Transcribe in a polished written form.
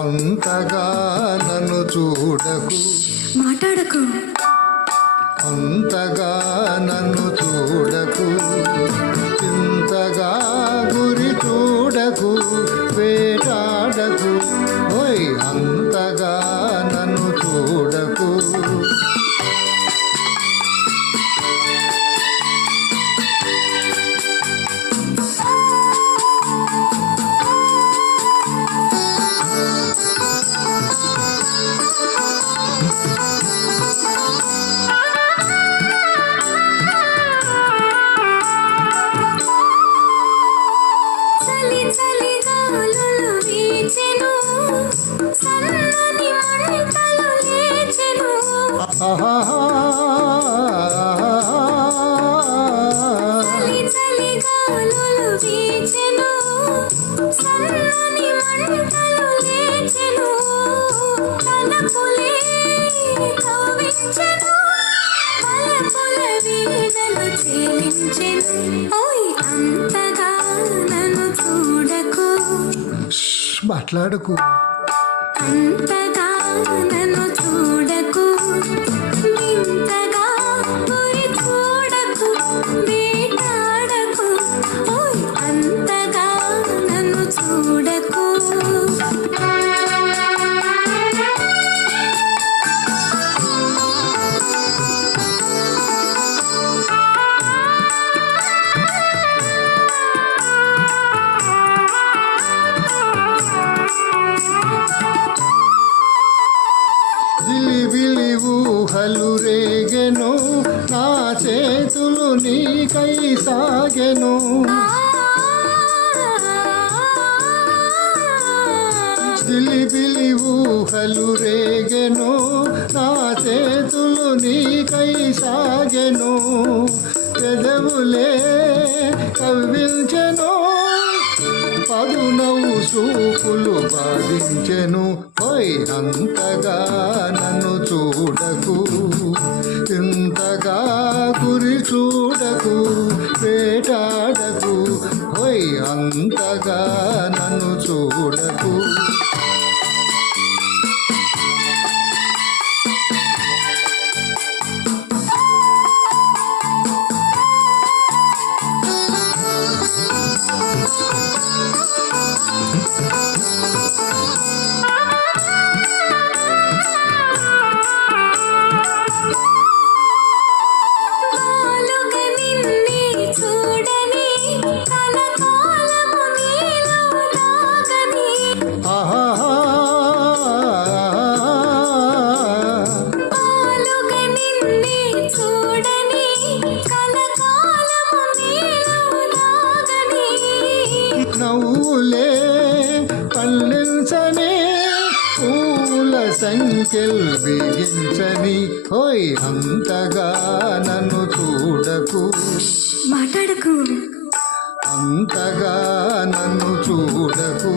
అంతగా నన్ను చూడకు, మాట్లాడకు, అంతగా నన్ను చూడకు, ఇంతగా గురి చూడకు, వేటాడకు, ఓయ్ అంతగా నన్ను చూడకు. చలి చలి గాలులు వీచెను, సన్నని మంటలు లేచెను. చలి చలి గాలులు వీచెను, సన్నని మంటలు లేచెను. తలపులే కవ్వించెను, పలపుల వీణలు చెలించెను. ఓయ్ అంతగా నన్ను చూడకు, మాట్లాడకు, అంతగా నన్ను చూడకు, ఇంతగా గురి చూడకు, వేటాడకు, ఓయ్ అంతగా నన్ను చూడకు. జిలిబిలి ఊహలు రేగెను, నా చేతులు నీకై సాగెను. జిలిబిలి ఊహలు రేగెను, నా చేతులు నీకై సాగెను. పెదవులే కవ్వించెను, పదునవు చూపులు బాధించెను. ఓయ్ అంతగా నన్ను చూడకు, ఇంతగా గురి చూడకు, వేటాడకు, ఓయ్ అంతగా నన్ను చూడకు. బాలుగా నిన్నే చూడని, కలకాలము నీలో దాగని. బాలుగా నిన్నే చూడని, కలకాలము నీలో దాగని. నవ్వులే పళ్ళించని, పూల సంఖ్యలు బిగించని, ఓయ్ అంతగా నన్ను చూడకు, మాట్లాడకు, అంతగా నన్ను చూడకు.